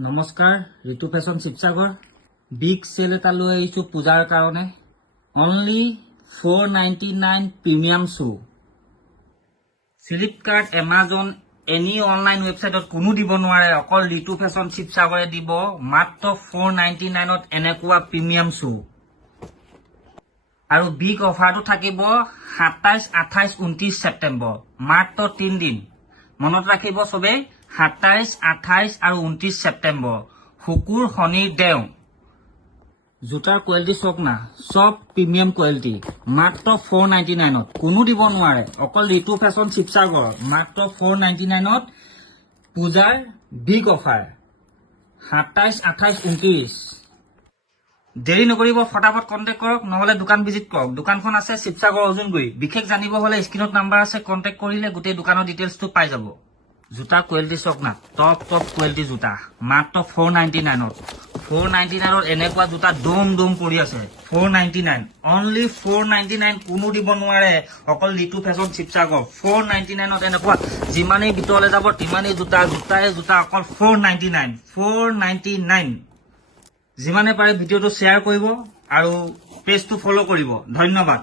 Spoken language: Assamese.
নমস্কাৰ Ritu fashion Sivasagar big sale এটা লৈ আহিছো পূজাৰ কাৰণে only 499 premium shoe Flipkart Amazon any online ৱেবছাইটত কোনো দিব নোৱাৰে অকল ঋতু ফেশ্বন শিৱসাগৰে দিব মাত্ৰ 499 ত এনেকুৱা প্ৰিমিয়াম শ্বু আৰু বিগ অফাৰটো থাকিব 27 28 29 সেপ্টেম্বৰ মাত্ৰ 3 দিন মনত ৰাখিব সবে 27 28 আৰু 29 সেপ্টেম্বৰ শুকুৰ শনিৰ দেও জোতাৰ কোৱালিটি চক না সব প্ৰিমিয়াম কোৱালিটি মাত্ৰ 499 ত কোনো দিব নোৱাৰে অকল ঋতু ফেশ্বন শিৱসাগৰ মাত্ৰ 499 ত পূজাৰ বিগ অফাৰ 27 28 29 দেৰি নকৰিব ফটাফট কন্টেক্ট কৰক নহলে দোকান ভিজিট কৰক দোকানখন আছে শিৱসাগৰ অজুনগুৰি বিশেষ জানিব হলে স্ক্ৰিনত নাম্বাৰ আছে কন্টেক্ট কৰিলে গোটেই দোকানৰ ডিটেইলছটো পাই যাব জোতা কোৱালিটি চক না টপ কোৱালিটি জোতা মাত্ৰ 499 ত 499 ত এনেকুৱা জোতা দম পৰি আছে 499 অনলি 499 কোনো দিব নোৱাৰে অকল ঋতু ফেশ্বন শিৱসাগৰ 499 ত এনেকুৱা যিমানেই ভিতৰলৈ যাব তিমানেই জোতা অকল 499 যিমানে পাৰে ভিডিঅ'টো শ্বেয়াৰ কৰিব আৰু পেজটো ফলো কৰিব ধন্যবাদ